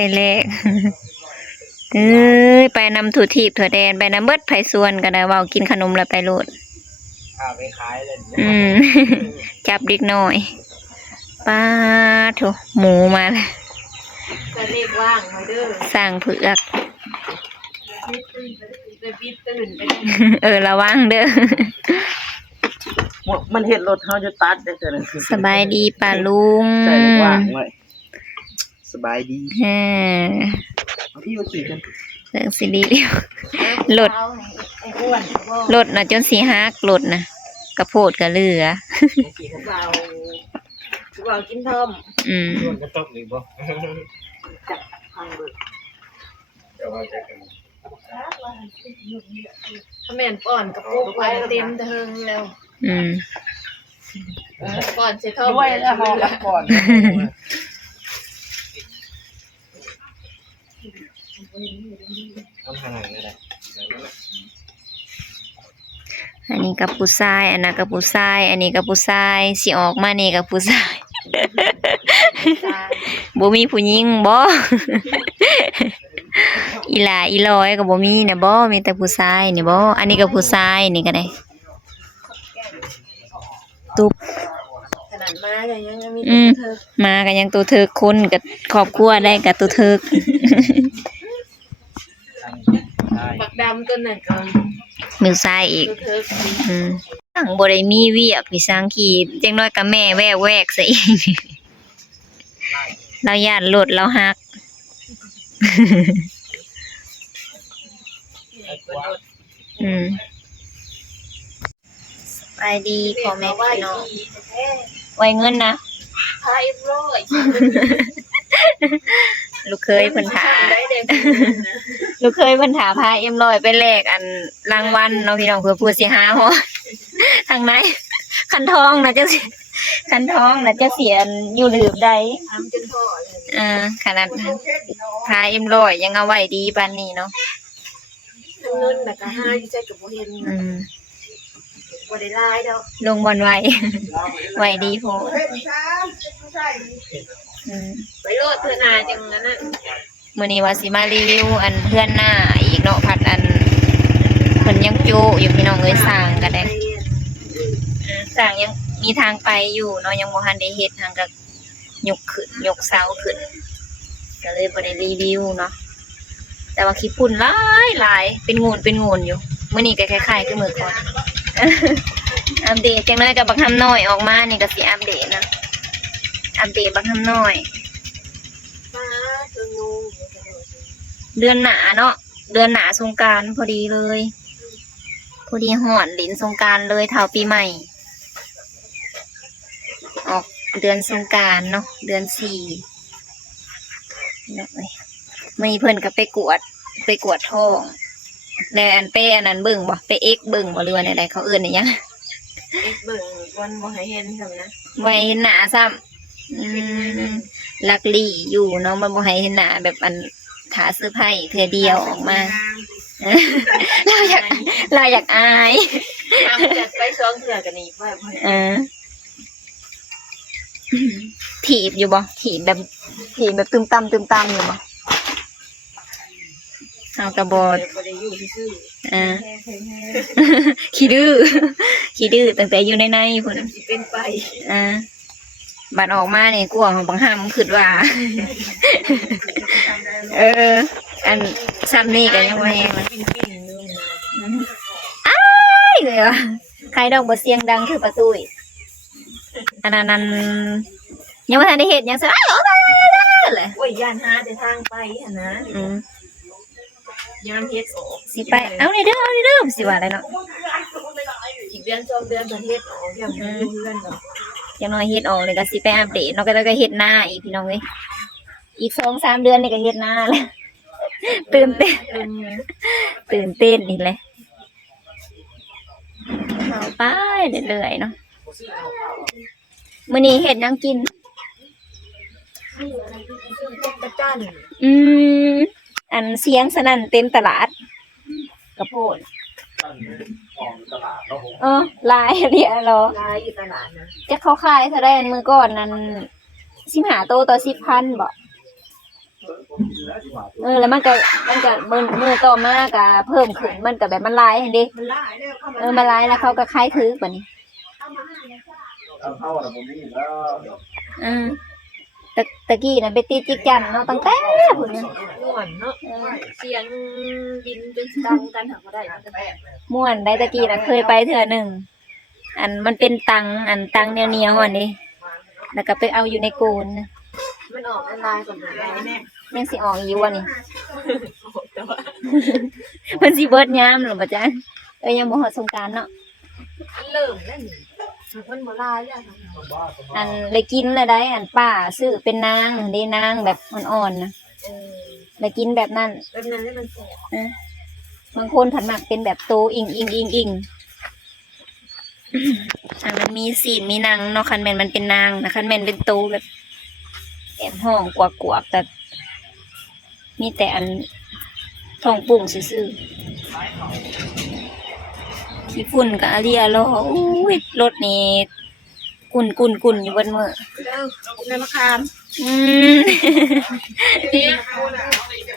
ไปแลกเอ้ยไปนำถั่วทีบถั่วแดนไปนำเบิดไผส่วนก็ได้เว้ากินขนมแล้วไปโลดไปขายเลยจับเด็กน้อยป้าโถหมูมาแล้วจะเรียกว่างมาเด้อสร้างเผือกระวังเด้อมันเห็นรถเขาจะตัดได้เลยสบายดีป่าลุงใส่ว่างเลยสบายดีพี่มาขี่กันเรื่องสิดีรถน่ะจนสีฮักรถน่ะกระโพดกระเลือเบากินทอมกระต้มหรือบ่จับพังเบิกแม่นป้อนกระปุกไว้เต็มเทิงแล้วป้อนเสร็จทอมด้วยแล้วเขารับก่อนอันนี้กับผู้ชายอันนั้นกับผู้ชายอันนี้กับผู้ชายสิออกมานี่กับผู้ชายบ่มีผู้หญิงบ่อีหลาอีลอยก็บ่มีนะบ่มีแต่ผู้ชายนี่บ่อันนี้ก็ผู้ชายนี่ก็ได้ตุ๊บขนาดมายังมีตัวเถิกมาก็ยังตัวเถิกคนกับครอบครัวได้กับตัวเถิกปักดำตัวนั้นก็มือซ้ายอีกสั่งบ่ได้มีเวียกพี่สังขีจังน้อยก็แม่แวกซะอีกเราย่านรถเราฮักไปดีพ่อแม่พี่น้องไว้เงินนะพายร้อยลูกเคยเพิ่นถาลูกเคยเพิ่นถาพา100ไปแลกอันรางวัลเนาะพี่น้องเพื่อผู้สิหาฮอทางไหนคันทองน่ะจะคันทองน่ะจะเสียอยู่ลืมใดทำจนพ่อเลยขนาดพา100ยังเอาไว้ดีปานนี้เนาะเงินน่ะก็หาอยู่ใจก็บ่เห็นบ่ได้ลายดอกลงบอลไว้ดีโพไปโลดเทื่อหน้าจังนั้นน่ะมื้อนี้ว่าสิมารีวิวอันเพื่อนหน้าอีกเนาะผัดอันเพิ่นยังโจอยู่พี่น้องเอ้ยสร้างก็ได้สร้างยังมีทางไปอยู่เนาะยังบ่ทันได้เฮ็ดทางก็ยกขึ้นยกเสาขึ้นก็เลยบ่ได้รีวิวเนาะแต่ว่าขี้ฝุ่นหลายเป็นงูนอยู่มื้อนี้ก็คล้ายๆคือมื้อก่อนอัปเดตจังได๋ก็บักหำน้อยออกมานี่ก็สิอัปเดตนะอัปเดตบักหำน้อยเดือนหนาเนาะเดือนหนาสงกรานต์พอดีเลยพอดีหอนหลินสงกรานต์เลยเท่าปีใหม่ออกเดือนสงกรานต์เนาะเดือน4มีเพิ่นก็ไปกวดท้องแล้วอันอันนั้นเบิ่งบ่ไปเอ็กเบิ่งบ่หรือว่าใดๆเขาเอิ้นอีหยังเอ็กเบิ่งวันบ่ให้เห็นซั่นนะไว้เห็นหน้าซ้ำลักลี่อยู่เนาะมันบ่ให้เห็นหน้าแบบอันถาเสื้อผ้าเทื่อเดียวออกมาเราอยากอายทำจัดไป2เทื่อก็หนีไปถีบอยู่บ่ถีบแบบตึมตำอยู่บ่เอากระบอกขี้ดื้อตั้งแต่อยู่ในพุ่นเป็นไปบัดออกมาเนี่ยกลัวของบังห้ามคิดว่าอันซ้ำนี่ก็ยังไม่แห้งอ้ายเลยว่ะใครดอกบ่เสียงดังคือประตูอันนั้นยังไม่ทันได้เห็นยังเสียออกได้เลยโอ้ยย่านหาแต่ทางไปหั่นนะยามเฮ็ดออกสิไปเอานี่เด้อสิว่าอะไรเนาะอีกเดือน2เดือนประเทศออกอย่างเพื่อนเนาะยังน้อยเฮ็ดออกเลยก็สิไปอัปเดตเนาะก็เฮ็ดหน้าอีกพี่น้องเอ้ยอีก 2-3 เดือนนี่ก็เฮ็ดหน้าแล้วตื่นเต้นนี่แหละเอาไปเรื่อยๆเนาะมื้อนี้เฮ็ดหยังกินจักจ้านอันเสียงสนั่นเต็มตลาดกระโพดลายเรียรอลายอยู่ตลาดนะจะเขาขายเท่าไรมือก่อนนั้น15 โตต่อ 10,000บ่ แล้วมันก็มือต่อมาก็เพิ่มขึ้นมันก็แบบมันลายเห็นดิ มันหลายแล้วเข้ามา มันลายแล้วเขาก็คล้ายถือแบบนี้ เข้าอะไรผมนี่แล้ว ตะกี้น่ะไปตีจิกจันเนาะตั้งแต่พุ่นน่ะ ม่วนเนาะเสียงดินเป็นดังกันหาบ่ได้มันก็แบบ ม่วนได้ตะกี้น่ะเคยไปเทื่อหนึงอันมันเป็นตังเหนียวๆอันนี้แล้วก็ไปเอาอยู่ในโกนน่ะ มันออกละลายก่อนได้แน่ ยังสิออกอยู่วันนี้ มันสิเบิดยามหรือบ่จ๊ะยังบ่ฮอดสงกรานต์เนาะ เริ่มแล้วนี่มันบ่ลายแล้ว อันเลยกินแล้วได้อันป้าซื้อเป็นนางได้นางแบบอ่อนๆนะเลยกินแบบนั้น แบบนั้นให้มันแสบบ างคนผันหมักเป็นแบบโตอิงมันมีสีนมีนางเนาะคันแม่นมันเป็นนางนะคันแม่นเป็นโตแบบแอบห้องกวกๆแต่มีแต่อันท้องปุ่งซื่อๆขี้ฝุ่นกับอาเรียโลอุ้ยรถนี่กุ่นอยู่บนมือ ในมะขาม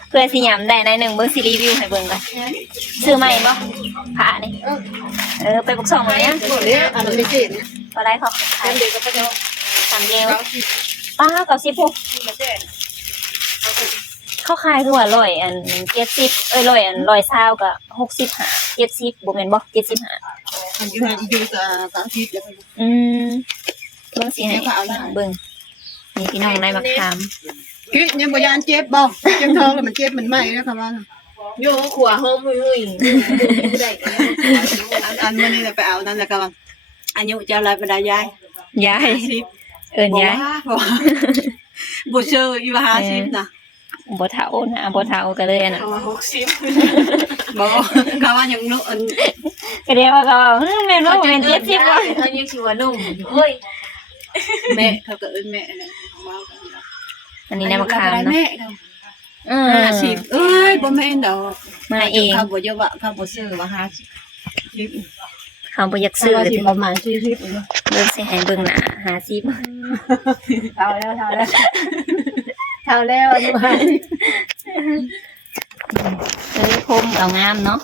เพื่อสิยำได้ในหนึ่งเบิ่งสิรีวิวให้เบิ่งก่อนซื้อใหม่บ่ผ้านี่ไปบุกส่องมาเนี่ย หมดแล้วอันนี้เจ็บ ก็ได้เขาขาย เด็กก็ไปเนาะ 3เดียวป้ากับ10พวกเขาขายคือว่า100อัน70100อัน120กับ65 70บ่แม่นบ่75 มันอยู่กับ30แล้ว เบิ่งสิให้เบิ่งนี่พี่น้องในมะขาม คิดยังบ่ยานเจ็บบ่เจ็บท้องแล้วมันเจ็บมันไหม้แล้วค่ะว่าโยขวาหอมหุ้ยๆได้อันมันนี่ไปเอานั่นแหละก็อายุเจ้าอะไรบ่ได้ยาย ยายเอิ้นยาย บ่เชื่ออีว่า50น่ะ บ่เฒ่านะบ่เฒ่าก็เลยอันน่ะ 60บ่ก็ว่ายังนุ่ม ก็เรียกว่าก็แม่นบ่แม่น70บ่ เขายังสิว่านุ่มเฮ้ยแม่เขาก็เอิ้นแม่น่ะ อันนี้ในมะขามเนาะ แม่50เอ้ยบ่แม่นดอก มาเอง เขาบ่เยอะว่าเขาบ่ซื้อว่า50 เขาบ่อยาก ซื้ ซื้ อ อ สิประมาณ40เนาะ เบิ่งสิให้เบิ่งหน้า50 เท่าแล้วอายุ ผมเอางามเนาะ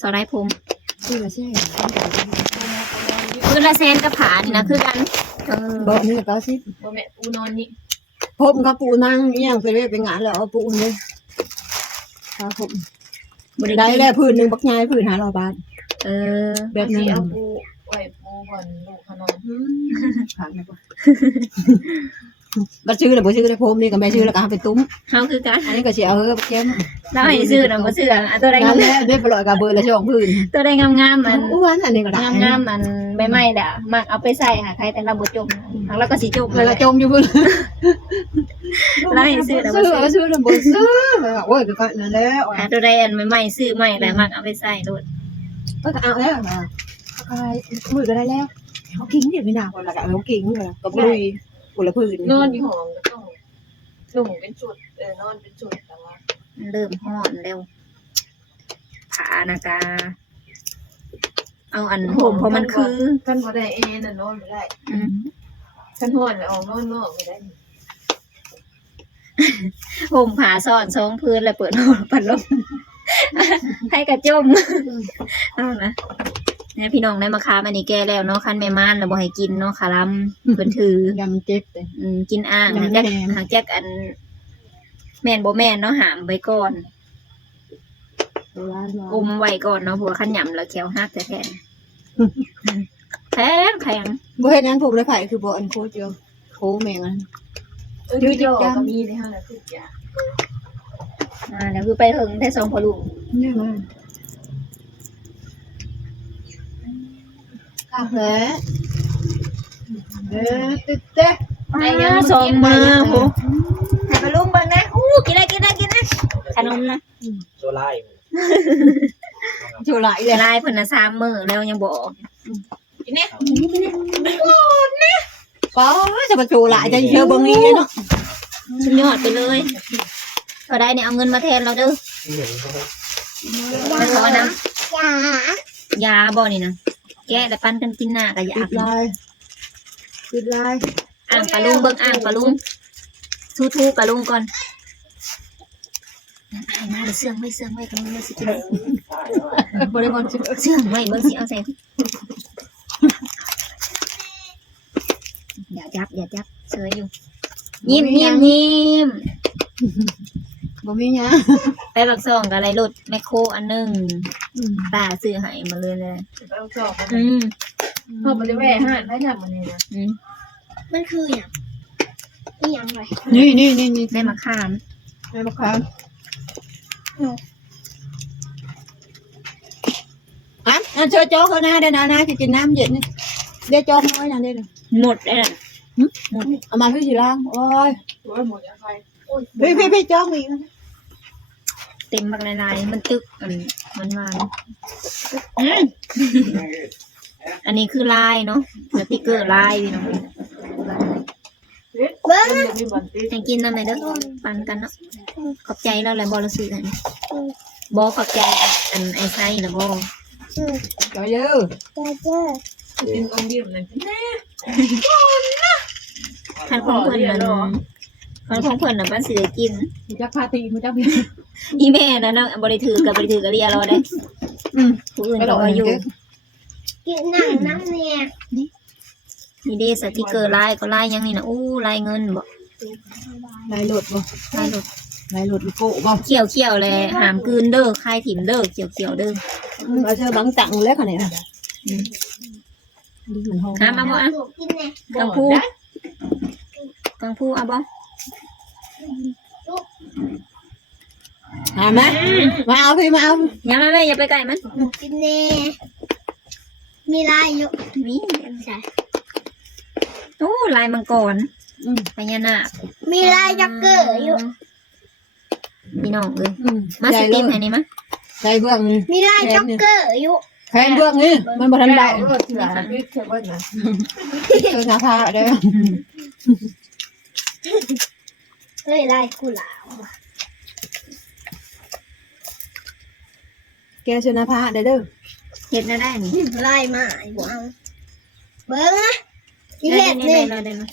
สไลด์ผม ซื้อละแซ่ คือละแสนกับผานี่นะคือกัน บ่มีก็สิบ่แม่ปูนอนนี่ผมกับปูนั่งอีหยังไปเรื่อยไปงานแล้วเอาปูเลยครับผม บ่ ได้ ได้ แล้วพื้นนึงบักใหญ่พื้น500 บาท แบบนั้น เอาปูไว้ปูก่อนลูกเขานอน ขาดแล้วบ่ซื้อแล้วบ่ซื้อแล้วผมนี่ก็แม่ซื้อแล้วก็เอาไปตุ้ม เฮาคือกัน อันนี้ก็สิเอาแก้ม เราให้ซื้อน่ะบ่ซื้อตัวใด นั่ งาน ม แหละได้ปล่อยกับเบอร์ละ2พื้น ตัวใดงามๆมัน อ้วนอันนี้ก็ได้ งามๆมันใบๆด่ะมักเอาไปใส่หาใครแต่เราบ่จมแล้วก็สิจม เวลาจมอยู่พุ่น เราให้ซื้อแล้วบ่ ซื้อ ซื้อ ซื้อแล้วบ่ซื้อโอ้ยก็นั่นแล้ว หาตัวใดอันใหม่ๆซื้อใหม่แต่มักเอาไปใส่โดด ก็เอาแล้วนะอะไรมือก็ได้แล้วเขากินเดี๋ยวไม่นานคนละเขากินเลยก็ลุยคนละพื้น นอนอยู่ห้องก็ต้องหนุ่มเป็นชุดนอนเป็นชุดแต่ว่า มันเริ่มฮ้อนแล้วผานะกาเอาอันผมเพราะมันคือ ท่านบ่ได้แอร์น่ะนอนไม่ได้ อืม ท่านฮ้อนแล้วออกนอนนอกไม่ได้ ผมผาซ่อนสองพื้นแล้วเปิดพัดลมให้กระจมเอานะเนี่ยพี่น้องได้มาค้าอันนี้แก้แล้วเนาะคันแม่ม่านแล้วบ่ให้กินเนาะคารัมเพิ่นถือ ยำเจ็บเลย กินอ่างหางแจ๊กอัน แม่นบ่แม่นเนาะหามไว้ก่อนอมไว้ก่อนเนาะเพราะว่าคันหย่ำแล้วแขวหักแท้ๆแข็ง บ่เฮ็ดนั้นผูกเลยไผคือบ่อันโคตรเยอะโคแม่งอัน ยืดยอกก็มีในห้างน่ะทุกอย่าง มาแล้วคือไปถึงได้2พอลูก นี่มันข้าวแหละตึ๊ดเต๊ะ สองมือโหให้ไปลุงเบิ่งนะกินได้ขนมนะ โซไล่ ชูหลายเลย ลายเพิ่นน่ะ3มื้อแล้วยังบ่ออก กินเนี่ย ก็จะมาชูหลายจะเชื่อเบิ่งนี้เนาะ สุดยอดไปเลยพอได้เนี่ยเอาเงินมาแทนเราเด้อแล้วก็นะยาบ่นี่นะแกะแต่ปันกันกินหน้าก็ยา ติดลาย อ่างปลาลุงเบิ่งอ่างปลาลุง ทูๆปลาลุงก่อนให้มาเสื่องไว้กันเลยสิกินบ่ได้บ่เสื่องไว้เบิ่งสิเอาใส่อย่าจับเสืออยู่ยิ้ม บ่มีหยัง ไปบักซองกับอะไรรถแมคโครอันหนึงป้าซื้อให้มาเลย ต้องสอบ อืม พอมันจะแหว่ห่านได้ทำมันนี่นะ มันคืออย่างนี่อย่างไร นี่ ได้มาข้าม ให้มาครับอ่ะเชิญโจ๊กเขาหน้าได้นะจะกินน้ำเย็นนี่เดี๋ยวโจ๊กน้อยนะเดี๋ยว หมดเลยน่ะ เอามาพี่สีล่างโอ้ย ตัวหมดยังไง พี่โจ๊กอีก เต็มบักลายๆมันตึกมันหวานอันนี้คือลายเนาะสติกเกอร์ลายพี่น้อง เบิ้ง มีบอลตี ให้กินน้ำไหนเด้อปันกันเนาะขอบใจเราแหละบ่รู้สึกอันบ่ขอบใจอันไอ้ไส้แล้วบ่ Trời ơi. กินองค์เดียวเลย คันของเพิ่นน่ะป้าสิได้กิน Chắc pha tì mà chắc đi. อีแม่น่ะเนาะบ่ได้ถือกับเรียรอได้ผู้อื่นก็เอาอยู่ กินหนังน้ำเนี่ย นี่เด้สติกเกอร์ลายก็ลายยังนี่นะอู้ลายเงินบ่ Này lột vô. ลายรถ Này lột cái cổ vô. เขียวๆแลหามกลืนเด้อคายถิ่มเด้อเขียวๆเด้อ Bây giờ bắn tặng lết này nè. Đi mình hôn. หามาบ่อ่ะ กินเนี่ย กังฟูเอาบ่ À má. Mà ao đi mà ao. อย่ามาแม่อย่าไปใกล้มัน กินเนี่ยมีลายอยู่ นี่ ใช่ โอ้ลายมังกรพญานาค มีลายจ็อกเกอร์อยู่ พี่น้องเอ้ย Ừ. มาสิติมให้นี่มา Đây vượng. มีลายจ็อกเกอร์อยู่ Khen vượng đi. Mình bảo thân ได้ đại. รถที่หลังนี่เชื่อว่านะ Tôi nhà pha ở đây. เฮ้ยลายกุหลาบ Kêu cho nhà pha ở đây đâu. เฮ็ดได้นี่ ลายมาไอ้บัวเอาเบิ้งนะนี่ ได้ เห็ด ได้ นี่ ได้มา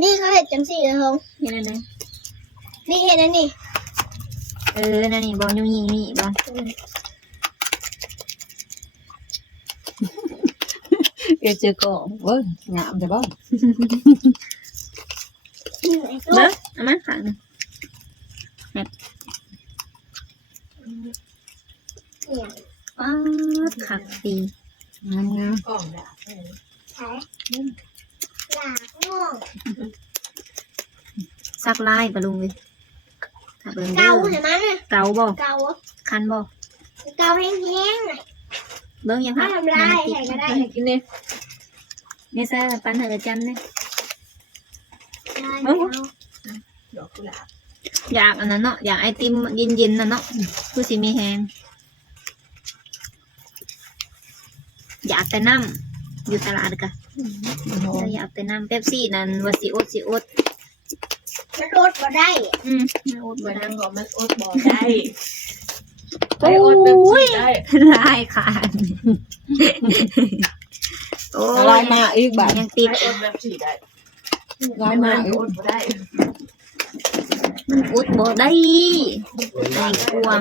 นี่เขาเห็ดจังสี่เลยฮง เฮ็ดได้ นี่เห็ดอันนี้ นั่นนี่บ่ยุ่งนี่บ่ Kêu chưa cổ. Ôi, ngạm rồi bác. เบิ่งเอามาข้างนึงป๊าดคักดี Ngam ngam. กล่องด่า ใช่หลากง่วง ซักลายปะลุงเว้ยถ้าเบิ่งเด้ เกา อ เห็นไหมเนี่ย เกาบ่ เกา คันบ่ เกาแห้งๆน่ะ เบิ่งยัง ไม่ ค่ะ ทำลายใครก็ได้ ให้กินเนี่ย นี่ซะปันให้ประจำเนี่ย ลายเอา ดอกกุหลาบ อยากอันนั้นเนาะอยากไอติมเย็นๆน่ะเนาะคือสิมีแฮงอยากแต่น้ำอยู่ตลาดกะอยากแต่น้ำเป๊ปซี่นั่นว่าสิอด มันรดบ่ได้ ไม่อด วั บ่ น ได้ นั้นก็มันอดบ่ได้ไปอดเป็นสีได้ ลายขาดโอ้ย Lại mà yêu bạn. ยังติด ไปอดแบบสีได้ Lại mà อ yêu. ดบ่ได้ อุดบ่ได้ไอ้กวาง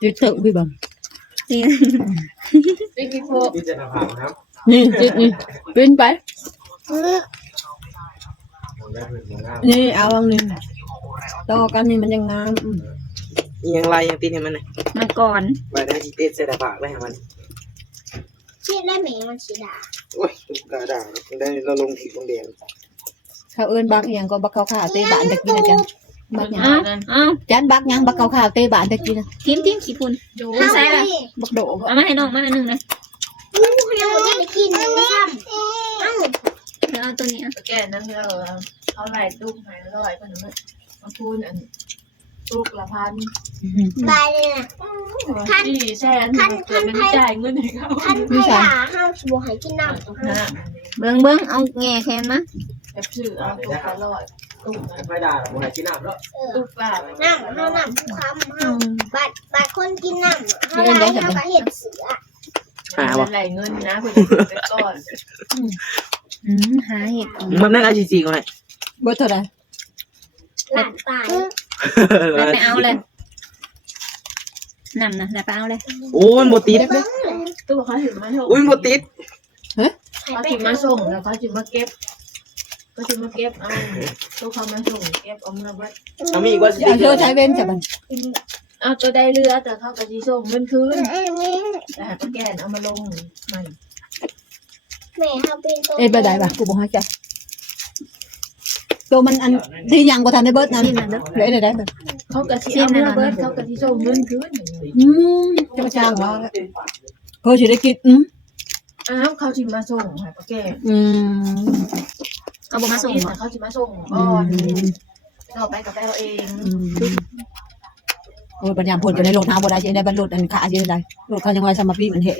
Chị tự đi bằng. นี่ ไม่มีโฟ Nè, chị nè. Bên phải. Nè, ao không nè. To con này mình đang ngam. ยังไรยังตีให้มันหน่อย มาก่อน ไปได้ที่ติดเสื้อผ้าไว้ให้มัน ชีดและแมงมันสีดา โอ้ยกระดาษได้เราลงถีบลงแดง Khao ơn bác hiền có bác khao khảo tê bạn được kia chăng? Bác เอ้า nhang. เอ้า Chán bác nhang bác khao khảo tê bạn được kia. ทิ้มขี้ฝุ่น เอา ใส่ เล ละ ย Bác độ เอามาให้น้องมาอันหนึงนะ ยังไม่ได้กินเลยไม่ทำเอ้า เดี๋ยวเอาตัวนี้อ่ะ แกนั่นเอาไหลตุ้มหายลอยคนนึงมาพูดอันตุกละพัน ลายเลยนะ ที่แช่เกิดไม่จ่ายเงินให้เขา ท่านพยาห้ามสบู่ให้กินน้ำ นั่น เบิ่งเอาแง่แคนมา แบบชื่อเอาตุกละลอยตุก ไม่ได้หรอกมันกินน้ำแล้ว ตุกละ น้ำห้าน้ำผู้ค้ำห้าบาดคนกินน้ำห้าลายห้าก็เห็ดเสือ หาบ่ ไหลเงินนะคุณไปก่อน หาเห็ดกิน มันนั่งอาชีพก่อนเลย เบิดเท่าไหร่ หลานตาย แล้วไปเอาเลยนำนะแล้วไปเอาเลย โอ้ยโมติด ตู้เขาถึงมาส่ง อุ้ยโมติด เขาถึงมาส่งแล้วเขาถึงมาเก็บเอาตู้เขามาส่งเก็บเอามาไว้ เอามีอีกว่าสิ เอาเธอใช้เว้นจ้ะบัน เอาตัวได้เรือแต่เขาก็สิส่งเงินคืนแต่หาแกนเอามาลงใหม่ แม่เขาเป็นตัว เอ็ดไปได้ปะกูบอกให้จ้ะตัวมันอันที่ยังบ่ทันได้เบิดนั้นเหลือได้แบบ เขาก็สิเอามาเบิดเขาก็สิส่งเงินคืน จะมาจ้างว่าเฮ้ยสิได้กินเขาสิมาส่งให้ป้าแก เอาบ่มาส่ง แต่เขาสิมาส่งก่อนเราไปกับเราเอง โอ้ยปัญญาผลอยู่ในโรงทางบ่ได้จะได้บรรลุอันขาจะได้รถเขายังไงสมาพี่มันเห็น